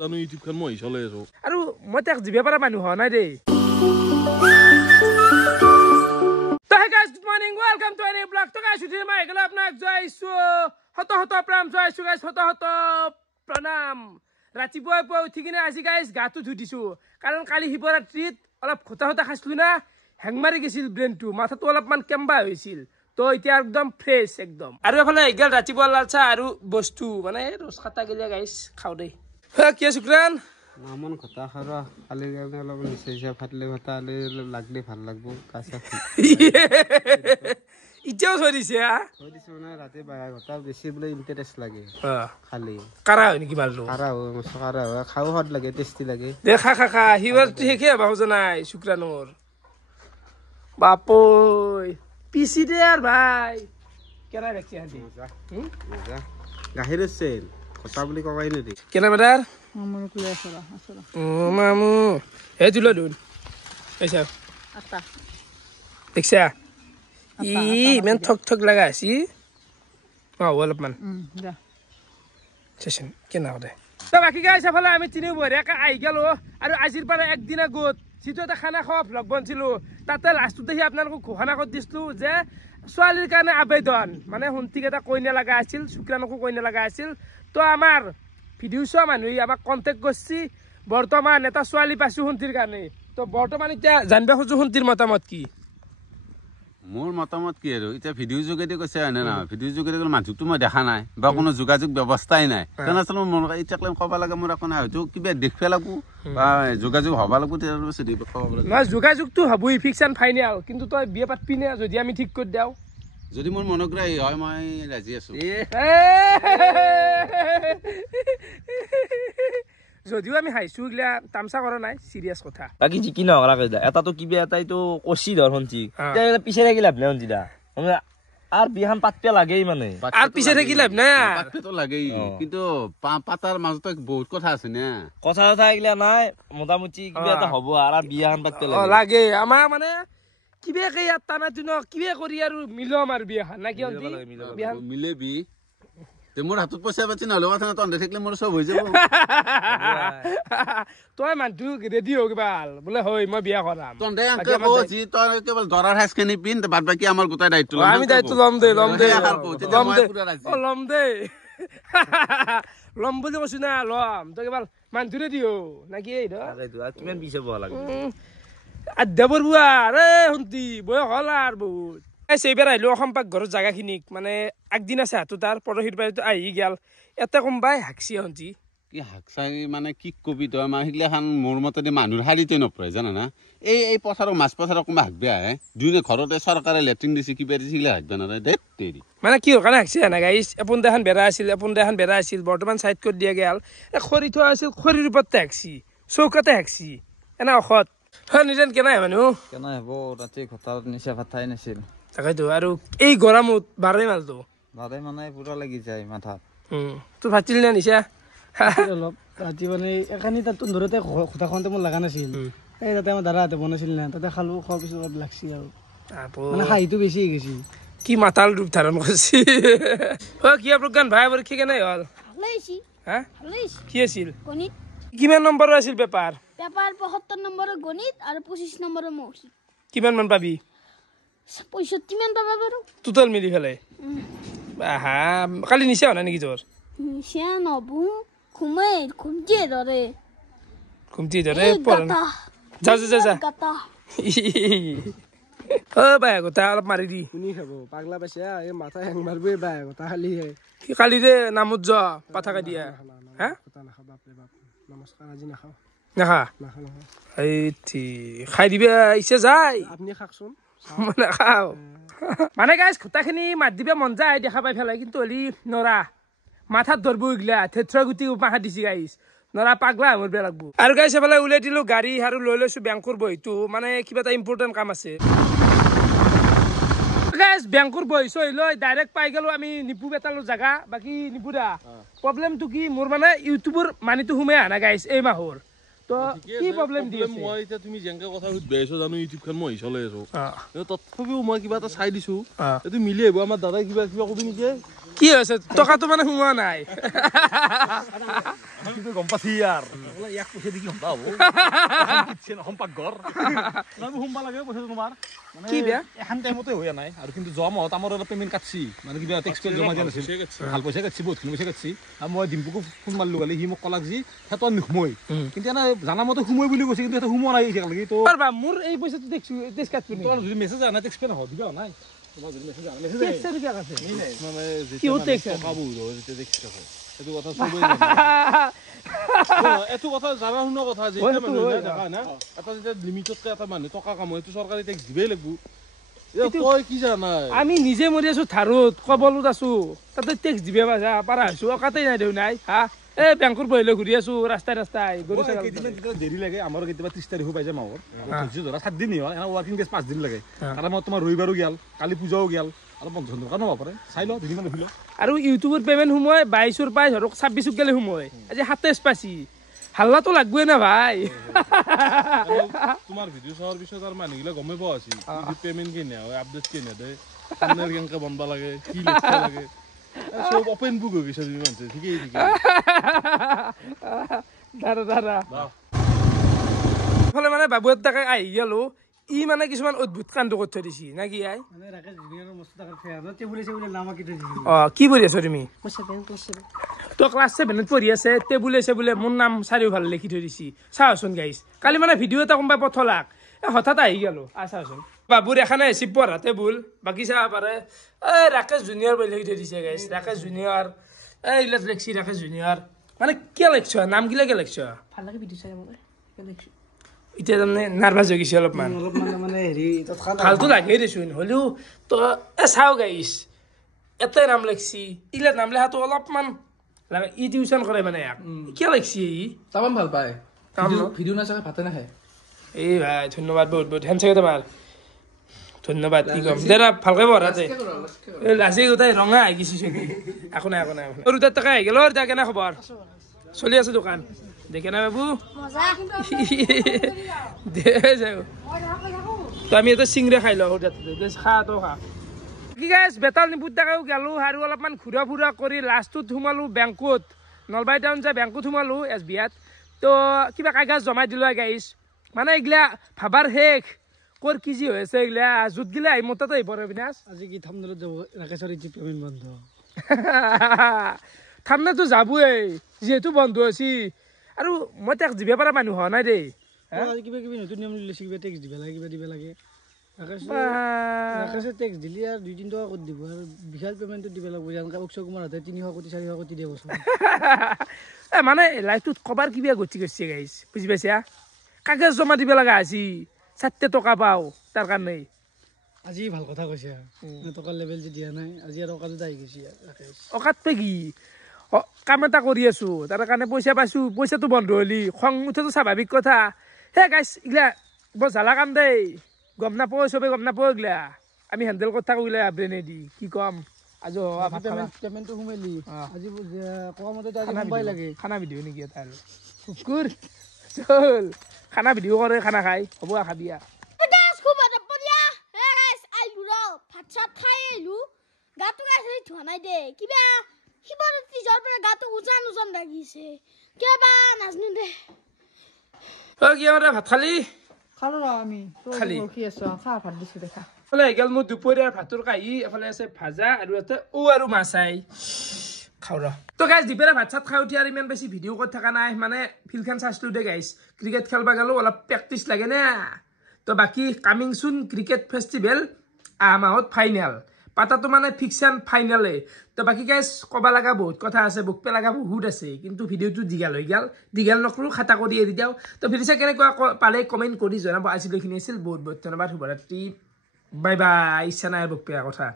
জানো ইউটিউব খান মই চলে আছো আৰু মই তাক জিবে পাৰা মানুহ হোৱা নাই দেই তো hey guys good morning welcome to any blog তো গাইস উঠি মই গলা আপোনাক জয়ছো হত হত প্ৰণাম জয়ছো গাইস হত হত প্ৰণাম ৰাতিপুৱা পুৱা উঠি কিনে আজি গাইস গাটো ধুই দিছো কাৰণ কালি শিৱৰাত্ৰিত অলপ খটা খটা খাইছিলো না হেং মাৰি গৈছিল ব্ৰেইনটো মাথাটো অলপমান কেম্বা হৈছিল তো এতিয়া একদম ফ্ৰেছ একদম আৰু এফালে এগেল ৰাতিপুৱা লালচা আৰু বস্তু মানে ৰস খাতা গেলিয়া গাইস খাও দেই কি শুক্ৰান মামন কথা খাৰা কালি কাৰণে অলপ নিচা ফাটলে কথা লাগলে ভাল লাগব কাঁচা ইচ্ছাও থৈছে মানে ৰাতি 12 ঘণ্টা বেছি বোলে ইণ্টাৰেষ্ট লাগে খালি কাৰা হয় নেকি ভালটো কাৰা হয় খাও সোৱাদ লাগে টেষ্টি লাগে দে খা খা খা শিৱৰাত্ৰি শেষে হ'ব নাই শুক্ৰানৰ বাপই পিচি দে আৰ ভাই কেনা দেখছি আজি মজা গাখীৰৰ চেল কথা বুলি কবাই নেদি কেনা বেটার মামুর কুলে আসরা আসরা ও মামু হে তুলো দুন এসা আটা দেখছা ই মেন ঠক ঠক লাগা আছি অলপমান যা সেশন কেনা হদে তো বাকি গাইছ ফলে আমি তিনিও বঢ়িয়াকে আহি গেলো আৰু আজিৰ পৰা একদিন আগত যিটো এটা খানা খোৱা ভ্লগ বনছিলো তাতে লাষ্টত দেখি আপোনালোকক ঘোষণা কৰি দিছিলো যে ছোৱালীৰ কাৰণে আবেদন মানে শুনতিক এটা কইনা লগা আছিল শুক্ৰানকো কইনা লগা আছিল তো আমাৰ ভিডিও চোৱা মানুহে আমাক কণ্টেক্ট কৰিছি বৰ্তমান এটা ছোৱালী পাইছো শুনতিৰ কাৰণে তো বৰ্তমান এতিয়া জানিব খোজো শুনতিৰ মতামত কি মোৰ মতামত কি আৰু এতিয়া ভিডিও যোগেদি কৈছে হয় না ভিডিও যোগেদি মানুহটো মই দেখা নাই বা কোনো যোগাযোগ ব্যৱস্থাই নাই তেনেহ'লে মোৰ এতিয়া ক'ব লাগে মোৰ একো নাই হয়তো কিবা দেখিব লাগব বা যোগাযোগ হ'ব লাগব নহয় যোগাযোগটো হ'বই ফিক্স এণ্ড ফাইনেল কিন্তু তই বিয়ে পাতবি নে যদি আমি ঠিক কৰি দিওঁ যদি মোৰ মনোগ্ৰাহী হয় মই ৰাজি আছো যদিও আমি হাইছো গিলা তামচা কৰা নাই সিৰিয়াছ কথা বাকি যি কি নহলা কইদা এটাতো কিবা এটাইতো কষি ধৰ হন্তি পিছে থাকি লাভ নাই হন্তি দা আর বিহান পাতপে লাগেই মানে আর পিছে থাকি লাভ নাই পাতপে তো লাগেই কিন্তু পাতার মাজতে বহুত কথা আছে না কথা গিলা নাই মোটামুটি কিবা এটা হব আর বিহান পাতপে লাগে আমাৰ মানে কিবা কে ইয়াত টানা তুন কিবা কৰি আৰু মিলম আৰু বিয়াখন না কি হন্তি বিয়াখন মিলেবি মোৰ হাতত পইচা পাতি নহ'লে কথা তন্দে থাকিলে মোৰ সব হৈ যাব তই মানুহ ৰেডি হৈ গবাল বোলে হয় মই বিয়া কৰাম তন্দে আংকে যি তই কেৱল দৰাৰ হাইছখিনি পিন বাদ বাকি আমাৰ গোটাই দায়িত্ব ল'ম আমি দায়িত্ব ল'ম দে ল'ম বুলি কৈছো না ল'ম তই কেৱল মানুহ ৰেডি হ নাকি এই কিমান পিছে বহা লাগে আদ্যাবৰ বুৱা ৰে শুনতি বয়স হ'ল আৰু বহুত এইবাৰ আহিলো অসম পাকঘৰৰ জাগাখিনিক মানে একদিন আছে হাতত তাৰ পৰহিৰ পৰা আহি গেল এটা কোনোবাই হাকচি হন্তি কি হাকচাই মানে কি কবি তই আমাৰ সেইগিলাখান মোৰ মতে মানুহৰ শাৰীতে নপৰে জানা না এই পথাৰৰ মাছ পথাৰৰ কোনোবা হাকবে আহে দুইনে ঘৰতে চৰকাৰে লেট্ৰিন দিছে কিবা দিছে সেইগিলা হাকবে নাৰে ধেত তেৰি মানে কি কাৰণে হাকচি আনা গাইছ এপোনটা এখন বেৰা আছিল বৰ্তমান চাইড কৰি দিয়া গেল খৰি থোৱা আছিল খৰিৰ ওপৰতে হাকচি চৌকাতে হাকচি এনে অসত নিজান কেনাই মানুহ কেনাই হ'ব ৰাতি ঘটাত নিচা ভাতাই নাছিল তাকেতো আৰু এই গৰমত বাৰে মালটো বাৰে মানে পুৰা লাগি যায় মাথাত তোৰ ভাতিল নে নিচা অলপ ৰাতি মানে একানি তাত ধৰতে খুটাখনতে মোৰ লগা নাছিল এই তাতে আমাৰ দাদাহঁতে বনাইছিল না তাতে খালো খোৱাৰ পিছত লাগছি আৰু মানে হাঁহিটো বেছি হৈ গৈছে কি মাতাল ৰূপ ধাৰণ কৰিছে কি প্ৰজ্ঞান ভাই পৰীক্ষা কেনে হ'ল হা কি আছিল গণিত কিমান নম্বৰৰ আছিল পেপাৰ 75 নম্বৰৰ গণিত আৰু 25 নম্বৰৰ মৌখিক কিমান মান পাবি 65 মান পাবা বাৰু টোটাল মিলি ফেলে আহা কালি নিচা হোৱা নাই নেকি তোৰ নিচা নবু ঘুমটি ধৰে যা বাই আগতে অলপ মাৰি দি শুনি খাব পাগলা পাইছে এই মাথা হেং মাৰিবই বাই আগতে খালি কালি দে নামত যোৱা পাথাকা দিয়া হা নাখাব বাপৰে বাপ নমস্কাৰ আজি নাখাওঁ নাখা এই খাই দিবে ইচ্ছা যায় আপুনি খাকচোন নাখাওঁ মানে গাইছ খুটাখিনি মাত দিবে মন যায় দেখা পাই পেলাই কিন্তু হলি নৰা মাথাত ধৰব এইগিলা থেথৰা গুটি পাহা দিছি গাইছ নৰা পাগলা মোৰ বেয়া লাগব আৰু গাইছ এফালে ওলাই দিলো গাড়ী আৰু লৈ লৈছো বেংকৰ বহিটো মানে কিবা এটা ইম্পৰ্টেণ্ট কাম আছে গাইছ বেংকৰ বহি চহি লৈ ডাইৰেক্ট পাই গেলো আমি নিপু বেতালো জাগা বাকী নিপু দা প্ৰব্লেমটো কি মোৰ মানে ইউটিউবৰ মানিটো সোমাই আনা গাইছ এই মাহৰ তো কি প্ৰব্লেম দি আছে মই এতিয়া তুমি যেনকে কথা সুধি আছো জানো ইউটিউব খান মই চলে আছো তথাপিও মই কিবা এটা চাই দিছো এইটো মিলি আহিব আমাৰ দাদাই কিবা কবি নেকি কি হৈছে টকাটো মানে সোমোৱা নাই কিন্তু গম পাছি আৰ ইয়াক পইচা দি কি হম্পা হ'ব সম্পাক ঘৰ আমি সোমবা লাগে পইচাটো তোমাৰ মানে কি বেয়া এখন টাইমতে হোৱা নাই আৰু কিন্তু যোৱা মাহত আমাৰ অলপ পেমেণ্ট কাটছি মানে কিবা টেক্স পেড জমা দিয়া নাছিল ভাল পইচা কাটছি বহুতখিনি পইচা কাটছি আৰু মই ডিম্পুকো ফোন মাৰিলোঁ কালি সি মোক ক'লাক যি সিহঁতৰ নোসোমই কিন্তু এনে জানা মতে সোমোই বুলি কৈছে কিন্তু সিহঁতে সোমোৱা নাই এতিয়ালৈকে তো মোৰ এই পইচাটো দেখছো টেক্স কাটছো তোমাৰ যদি মেছেজ আহে টেক্স পেড নহয় দিবা নাই তোমাৰ যদি মেছেজ আহে মেছেজ টেক্স আৰু কি আছে মানে কিয় টেক্স টকা বহুত হয় যেতিয়া টেক্স কাটে এইটো কথা চবেই এইটো কথা জানা শুনা কথা যে মানুহে দেখা না এটা যেতিয়া লিমিটতকৈ এটা মানুহ টকা কামাই এইটো চৰকাৰী টেক্স দিবই লাগিব কয় কি জানা আমি নিজে মৰি আছো ধাৰত কবলত আছো তাতে টেক্স দিব পাৰা হৈছো অকাতেই নাই দেউ নাই হা এই বেংকৰ বহিলৈ ঘূৰি আছো ৰাস্তাই ৰাস্তাই গৰু কেইদিনমান দেৰি লাগে আমাৰ কেতিয়াবা 30 তাৰিখো পাই যায় মাহৰ ধৰা 7 দিন হয় এনে ৱাৰ্কিং ডেজ 5 দিন লাগে তাৰ মই তোমাৰ ৰবিবাৰো গেল কালি পূজাও গেল অলপ 50 টকা নহব পাৰে চাই লওঁ দুদিনমান ৰখিলোঁ আৰু ইউটিউবৰ পেমেণ্ট সোমাই 22ৰ পাই ধৰক 26ক গেলে সোমাই আজি 27 পাইছি হাল্লাটো লাগবই না ভাই তোমাৰ ভিডিঅ' চোৱাৰ পিছত আৰু মানুহগিলা গমেই পোৱা আছিল পেমেণ্ট কেনে হয় আপডেট কেনে দে চেনেল কেনেকৈ বনাব লাগে কি লিখিব লাগে সব অপেন বুক হৈ গৈছে তুমি মানুহ ঠিকেই ঠিকেই দাদা ফলে মানে বাবু এটাকে আহি গেলো ই মানে কিছুমান অদ্ভুত কাণ্ড কৰি থৈ দিছি না কি আই মানে ৰাকেশ জুনিয়ৰৰ মস্ত টাকাৰ ফেয়াৰ টেবুলে চেবুলে নাম আঁকি থৈ দিছিল কি পঢ়ি আছ তুমি তো ক্লাছ 7ত পঢ়ি আছে টেবুলে চেবুলে মোৰ নাম চাৰিওফালে লিখি থৈ দিছি চাওচোন গাইছ কালি মানে ভিডিঅ' এটা কোনোবাই পঠলাক হঠাৎ আহি গেলো চাওচোন বাবুৰ এখানে এচি পঢ়া টেবুল বাকী চাব পাৰে এই ৰাকেশ জুনিয়ৰ বুলি লিখি থৈ দিছে গাইছ ৰাকেশ জুনিয়ৰ এইবিলাক লিখছি ৰাকেশ জুনিয়ৰ মানে কিয় লিখছ নামগিলা কিয় লিখছ ভাল লাগে ভিডিঅ' চাই মই এতিয়া তাৰমানে নাৰ্ভাছ হৈ গৈছে অলপমান মানে হেৰি ভালটো লাগেই দেচোন হ'লেও তো চাও গাইছ এটাই নাম লিখছি ইগিলা নাম লেখাটো অলপমান ই টিউচন কৰে মানে কিয় লিখছি ই তামান ভাল পায় ভিডিঅ' নাচাকে ভাতে নাখায় এই ভাই ধন্যবাদ বহুত বহুত হেণ্ডছেক তোমাৰ ধন্যবাদ কি কম দাদা ভালকে পঢ়াতে লাজে গোটাই ৰঙা আহি গৈছে চবি একো নাই সৰু তাত টকা আহি গেল এতিয়া কেনে খবৰ চলি আছে দোকান দেখে না বাবু দে যাও তো আমি এটা চিংৰা খাই লওঁ খা তো খা কি গাইছ বেতাল নিপুত দেখাও গেলো আৰু অলপমান ঘূৰা ফুৰা কৰি লাষ্টত সোমালো বেংকত নলবাৰী টাউন যাই বেংকত সোমালো SBIত তো কিবা কাগজ জমাই দিলো গাইছ মানে এইগিলা ভাবাৰ শেষ ক'ৰ কি যি হৈ আছে এইগিলা য'ত গিলা আহি মোৰ তাতে আহি পৰে বিনাশ আজি কি থামনেলত যাব ৰাকেশৰ ইউটিউব পেমেণ্ট বন্ধ থামনেলটো যাবই যিহেতু বন্ধ আছে আৰু মই টেক্স দিব পৰা মানুহ হোৱা নাই দেই কিবা কিবি নতুন নিয়ম লৈছে কিবা টেক্স দিব লাগে কিবা দিব লাগে ৰাকেশে টেক্স দিলে আৰু 2-3 টকা ক'ত দিব আৰু বিশাল পেমেণ্টটো দিব লাগিব যেনেকৈ অক্ষয় কুমাৰ হাতে 300 কোটি 400 কোটি দিয়ে বছৰ মানে লাইফটোত কবাৰ কিবা গতি কৰিছে গাইছ বুজি পাইছা কাগজ জমা দিব লগা আছে 7 টকা পাওঁ তাৰ কাৰণে আজি ভাল কথা কৈছে টকাৰ লেভেল যে দিয়া নাই আজি আৰু অকাত আহি গৈছে ৰাকেশ অকাত পে কি কাম এটা কৰি আছো তাৰ কাৰণে পইচা পাইছো পইচাটো বন্ধ হ'লি খং উঠাটো স্বাভাৱিক কথা হে গাইছ এইগিলা বৰ জ্বালা কাম দেই গম নাপাওঁ চবে গম নাপাওঁ এইগিলা আমি হেণ্ডেল কৰি থাকোঁ এইগিলা ব্ৰেনেদি কি ক'ম আজি পেমেণ্টটো সোমালি আজি কোৱা মতেতো আজি সোমাই লাগে খানা ভিডিঅ' নেকি এটা আৰু কুকুৰ চল খানা ভিডিঅ' কৰে খানা খাই হ'ব খাবি ভাত চাত খাই আহিলো গাটো গাই ধোৱা নাই দে কিবা শিৱৰাত্ৰি যোৱাৰ পৰা গাটো ওজন ওজন লাগিছে কিবা নাজানো দে কি ভাত খালি খালো ৰ আমি খালি ৰখি আছো খা ভাত দিছো দেখা এফালে গেল মোৰ দুপৰীয়াৰ ভাতৰ কাঁহী এফালে আছে ভাজা আৰু ইয়াতে আৰু মাছ আই খাওঁ ৰ তো গাইছ দুপৰীয়া ভাত চাত খাই উঠি আৰু ইমান বেছি ভিডিঅ' কৰি থকা নাই মানে ফিল্ডখন চাইছিলোঁ দে গাইছ ক্ৰিকেট খেলবা গ'লো অলপ প্ৰেক্টিচ লাগে নে তো বাকী কামিং চুন ক্ৰিকেট ফেষ্টিভেল মাহত ফাইনেল পাতাটো মানে ফিক্সন ফাইনেলে তো বাকী গাইছ ক'বা লগা বহুত কথা আছে বকপে লগা বহুত আছে কিন্তু ভিডিঅ'টো দীঘল হৈ গ'ল দীঘল নকৰোঁ খাটা কৰি এৰি দিওঁ তো ভিডিঅ' চাই কেনেকুৱা পালে কমেণ্ট কৰি জনাব আজিলৈকে আছিল বহুত বহুত ধন্যবাদ শুভৰাত্ৰি বাই বাই ইচ্ছা নাই বকপেয়া কথা